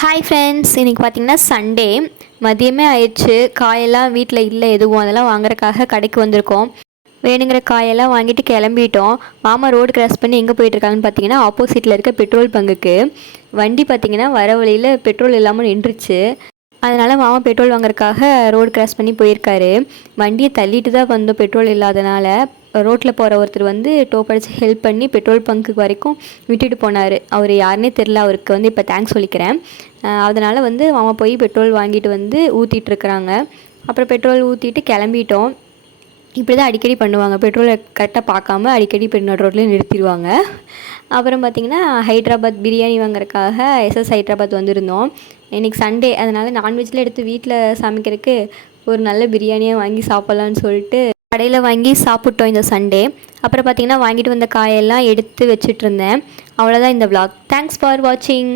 Hi friends, இன்றைக்கி பார்த்திங்கன்னா Sunday மதியமே ஆயிடுச்சு. காயெல்லாம் வீட்டில் இல்லை, எதுவும் அதெல்லாம் வாங்குறதுக்காக கடைக்கு வந்திருக்கோம். வேணுங்கிற காயெல்லாம் வாங்கிட்டு கிளம்பிட்டோம். மாமா ரோடு கிராஸ் பண்ணி எங்கே போயிட்டுருக்காங்கன்னு பார்த்தீங்கன்னா ஆப்போசிட்டில் இருக்க பெட்ரோல் பங்குக்கு. வண்டி பார்த்திங்கன்னா வர வழியில் பெட்ரோல் இல்லாமல் நின்றுச்சு. அதனால் மாமா பெட்ரோல் வாங்குறதுக்காக ரோடு கிராஸ் பண்ணி போயிருக்காரு. வண்டியை தள்ளிட்டு தான் வந்தோம் பெட்ரோல் இல்லாதனால. ரோட்டில் போகிற ஒருத்தர் வந்து டோப்படிச்சு ஹெல்ப் பண்ணி பெட்ரோல் பங்க்கு வரைக்கும் விட்டுட்டு போனார். அவர் யாருன்னே தெரில. அவருக்கு வந்து இப்போ தேங்க்ஸ் சொல்லிக்கிறேன். அதனால் வந்து மாமா போய் பெட்ரோல் வாங்கிட்டு வந்து ஊற்றிட்டுருக்குறாங்க. அப்புறம் பெட்ரோல் ஊற்றிட்டு கிளம்பிட்டோம். இப்படி தான் அடிக்கடி பண்ணுவாங்க. பெட்ரோலை கரெக்டாக பார்க்காம அடிக்கடி நடு ரோட்லேயே நிறுத்திடுவாங்க. அப்புறம் பார்த்திங்கன்னா ஹைட்ராபாத் பிரியாணி வாங்குறதுக்காக எஸ்எஸ் ஹைட்ராபாத் வந்திருந்தோம். இன்றைக்கி சண்டே, அதனால் நான்வெஜ்லாம் எடுத்து வீட்டில் சமைக்கிறதுக்கு ஒரு நல்ல பிரியாணியாக வாங்கி சாப்பிட்லான்னு சொல்லிட்டு கடையில் வாங்கி சாப்பிட்டோம் இந்த சண்டே. அப்புறம் பார்த்திங்கன்னா வாங்கிட்டு வந்த காயெல்லாம் எடுத்து வச்சிட்ருந்தேன். அவ்வளோதான் இந்த vlog. தேங்க்ஸ் ஃபார் வாட்சிங்.